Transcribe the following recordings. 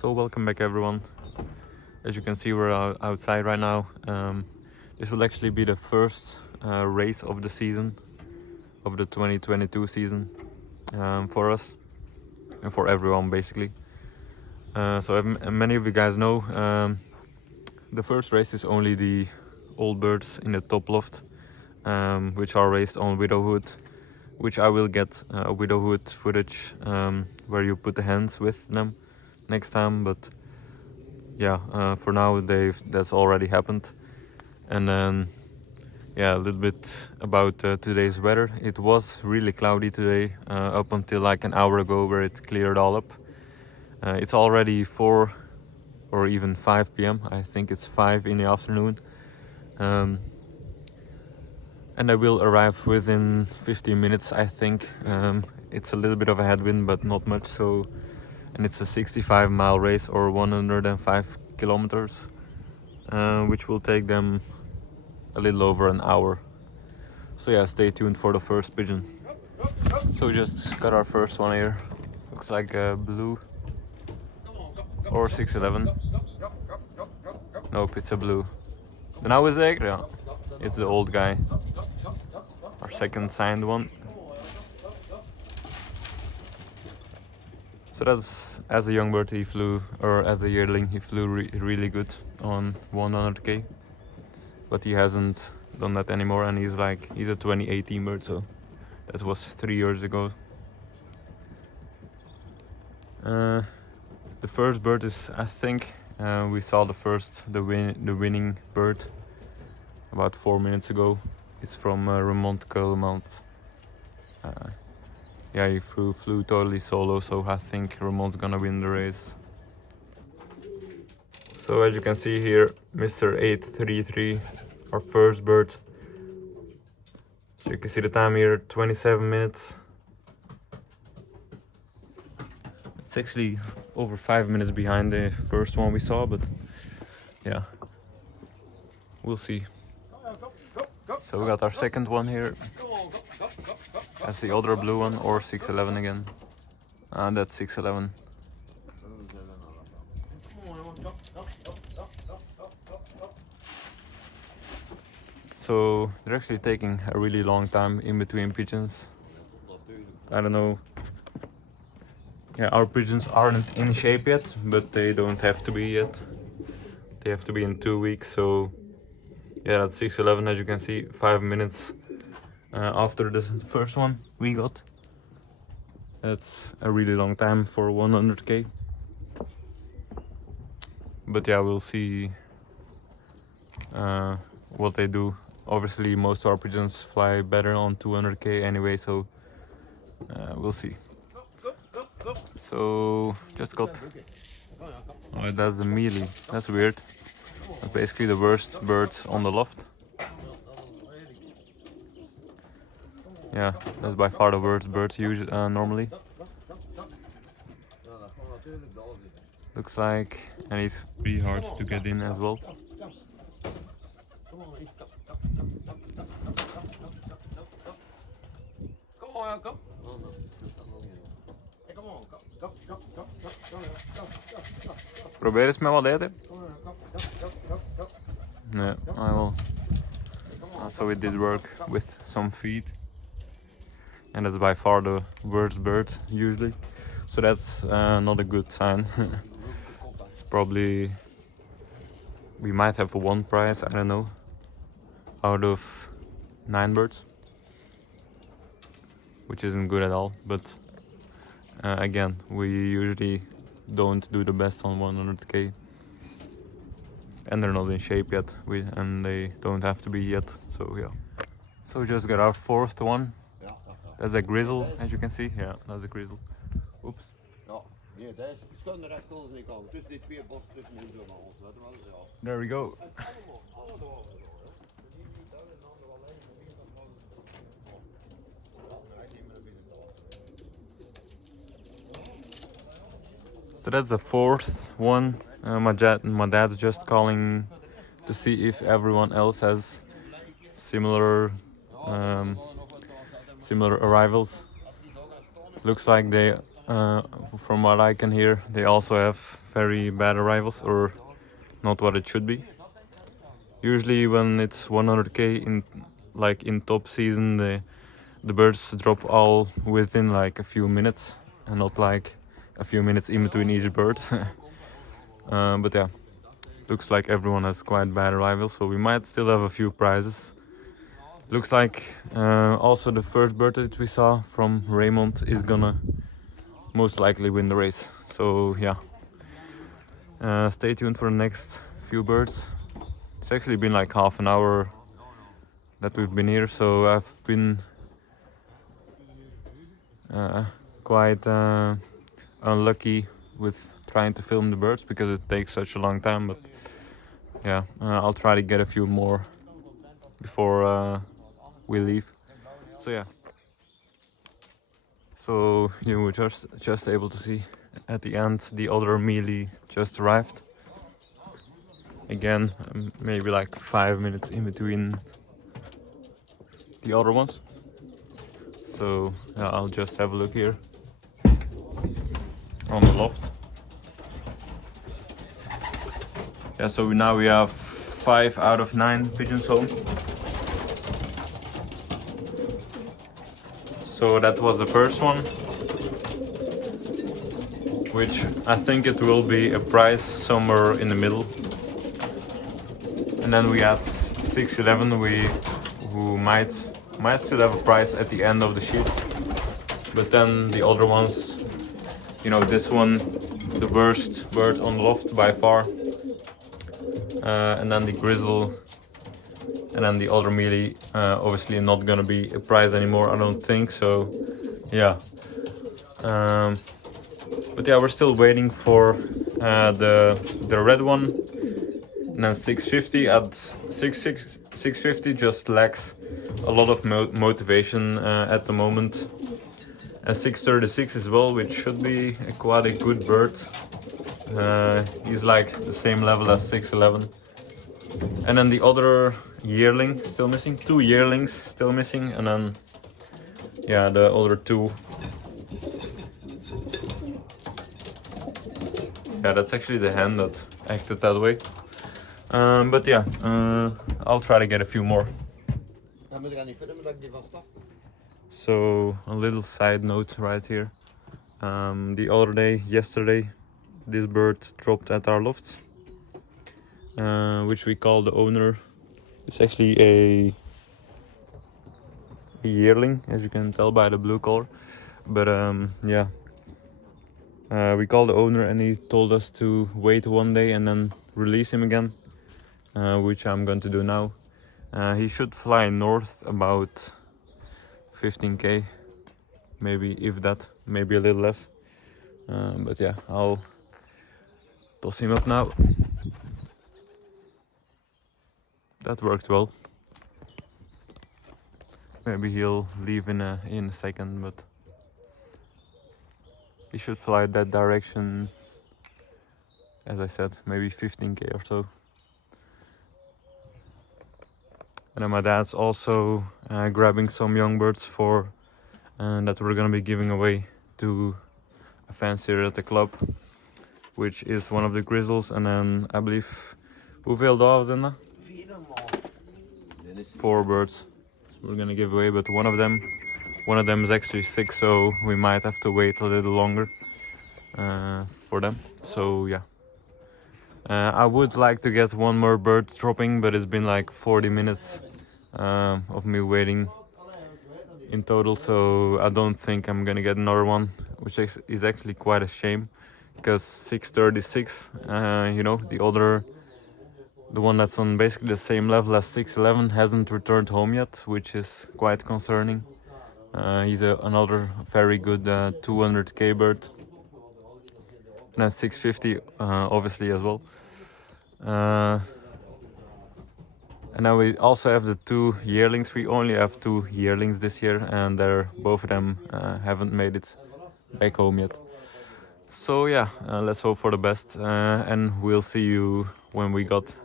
So welcome back everyone. As you can see, we're outside right now. This will actually be the first race of the season, of the 2022 season, for us and for everyone basically. Many of you guys know, the first race is only the old birds in the top loft, which are raised on widowhood, which I will get widowhood footage where you put the hens with them next time, but yeah, for now that's already happened. And then yeah, a little bit about today's weather. It was really cloudy today, up until like an hour ago where it cleared all up. It's already 4 or even 5 p.m. I think it's 5 in the afternoon, and I will arrive within 15 minutes, I think. It's a little bit of a headwind, but not much. So, and it's a 65-mile race or 105 kilometers, which will take them a little over an hour. So yeah, stay tuned for the first pigeon. So we just got our first one here. Looks like a blue or 611. Nope, it's a blue. Nou is zeker, ja. It's the old guy. Our second signed one. So that's, as a young bird he flew, or as a yearling he flew really good on 100k. But he hasn't done that anymore, and he's a 2018 bird, so that was 3 years ago. The first bird is, I think, we saw the winning bird about 4 minutes ago. It's from Remont Keulemans. Yeah, he flew totally solo, so I think Remont's gonna win the race. So as you can see here, Mr. 833, our first bird. So you can see the time here, 27 minutes. It's actually over 5 minutes behind the first one we saw, but yeah, we'll see. So we got our second one here. That's the other blue one, or 611 again. That's 611. So they're actually taking a really long time in between pigeons. I don't know. Yeah, our pigeons aren't in shape yet, but they don't have to be yet. They have to be in 2 weeks, so yeah, that's 611, as you can see, 5 minutes after the first one we got. That's a really long time for 100k. But yeah, we'll see what they do. Obviously, most of our pigeons fly better on 200k anyway, so we'll see. So just got, oh, that's the mealy. That's weird. That's basically the worst bird on the loft. Yeah, that's by far the worst bird usually, normally. Looks like, and he's pretty hard to get in as well. Probeer eens met wat eten. Yeah, I will. So it did work with some feed, and that's by far the worst bird usually. So that's not a good sign. It's probably, we might have 1 prize, I don't know, out of 9 birds, which isn't good at all. But again, we usually don't do the best on 100k, and they're not in shape yet, and they don't have to be yet, so yeah. So we just got our fourth one. That's a grizzle, as you can see. Yeah, that's a grizzle. Oops. There we go. So that's the fourth one. My dad's just calling to see if everyone else has similar arrivals. Looks like they from what I can hear, they also have very bad arrivals, or not what it should be. Usually when it's 100k in top season, the birds drop all within like a few minutes, and not like a few minutes in between each bird. But yeah, looks like everyone has quite bad arrivals, so we might still have a few prizes. Looks like also the first bird that we saw from Raymond is gonna most likely win the race. So yeah, stay tuned for the next few birds. It's actually been like half an hour that we've been here, so I've been quite unlucky with trying to film the birds because it takes such a long time. But yeah, I'll try to get a few more before we leave. So yeah, so you were just able to see at the end the other mealy just arrived. Again, maybe like 5 minutes in between the other ones. So I'll just have a look here on the loft. Yeah, so now we have 5 out of 9 pigeons home. So that was the first one, which I think it will be a prize somewhere in the middle. And then we had 611, who might still have a prize at the end of the sheet. But then the other ones, you know, this one, the worst bird on the loft by far. And then the grizzle, and then the other mealy, obviously not gonna be a prize anymore, I don't think. So yeah, but yeah, we're still waiting for the red one. And then 650 at 650 just lacks a lot of motivation at the moment. And 636 as well, which should be quite a good bird. He's like the same level as 611. And then the other yearling still missing, 2 yearlings still missing, and then yeah, the other 2. Yeah, that's actually the hen that acted that way. But yeah, I'll try to get a few more. So a little side note right here. The other day, yesterday, this bird dropped at our lofts, which we call the owner. It's actually a yearling, as you can tell by the blue color. But yeah, we called the owner and he told us to wait one day and then release him again, which I'm going to do now. He should fly north about 15k, maybe, if that, maybe a little less. But yeah, I'll toss him up now. That worked well. Maybe he'll leave in a second, but he should fly that direction, as I said, maybe 15k or so. And then my dad's also grabbing some young birds that we're gonna be giving away to a fancier at the club, which is one of the grizzles. And then I believe, hoeveel doves in there? 4 birds we're gonna give away, but one of them is actually sick, so we might have to wait a little longer for them. So yeah, I would like to get one more bird dropping, but it's been like 40 minutes of me waiting in total, so I don't think I'm gonna get another one, which is actually quite a shame, because 636, you know, the one that's on basically the same level as 611 hasn't returned home yet, which is quite concerning. He's another very good 200k bird. And then 650 obviously as well. And now we also have the 2 yearlings. We only have 2 yearlings this year, and both of them haven't made it back home yet. So yeah, let's hope for the best, and we'll see you when we get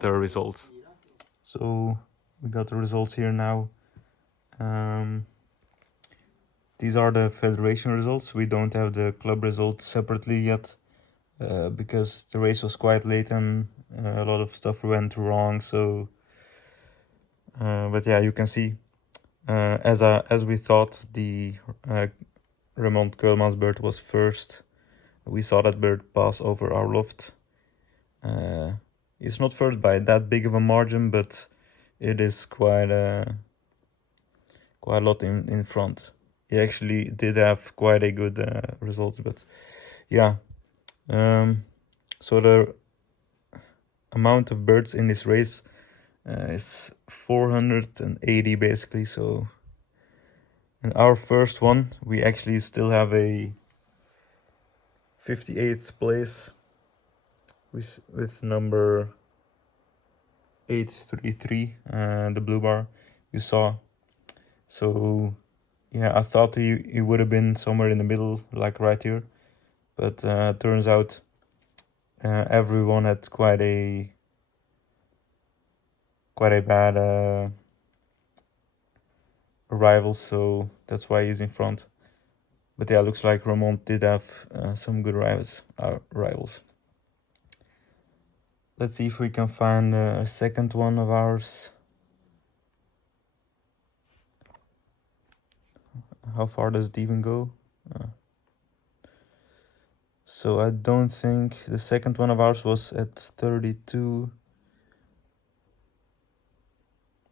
the results. So we got the results here now. These are the federation results. We don't have the club results separately yet because the race was quite late and a lot of stuff went wrong. So, but yeah, you can see as we thought, the Remont Keulmans bird was first. We saw that bird pass over our loft. It's not first by that big of a margin, but it is quite a lot in front. He actually did have quite a good results, but yeah. So the amount of birds in this race is 480 basically. So in our first one, we actually still have a 58th place with number 833, the blue bar you saw. So yeah, I thought he would have been somewhere in the middle, like right here, but turns out everyone had quite a bad arrival, so that's why he's in front. But yeah, looks like Ramon did have some good rivals. Let's see if we can find a second one of ours. How far does it even go? So I don't think the second one of ours was at 32.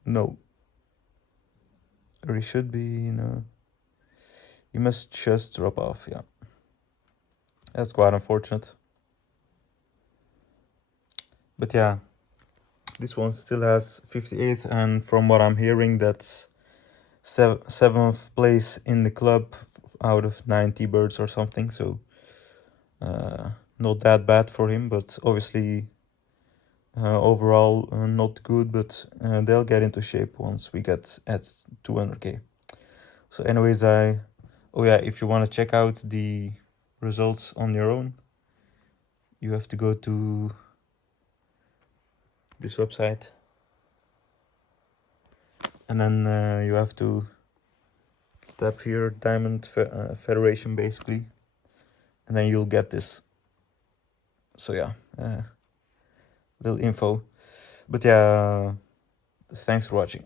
No. Or he should be, he must just drop off, yeah. That's quite unfortunate. But yeah, this one still has 58th, and from what I'm hearing, that's 7th place in the club out of 90 birds or something. So not that bad for him, but obviously overall not good. But they'll get into shape once we get at 200k. So anyways, oh yeah, if you want to check out the results on your own, you have to go to this website, and then you have to tap here, Diamond Federation basically, and then you'll get this. So yeah, little info. But yeah, thanks for watching.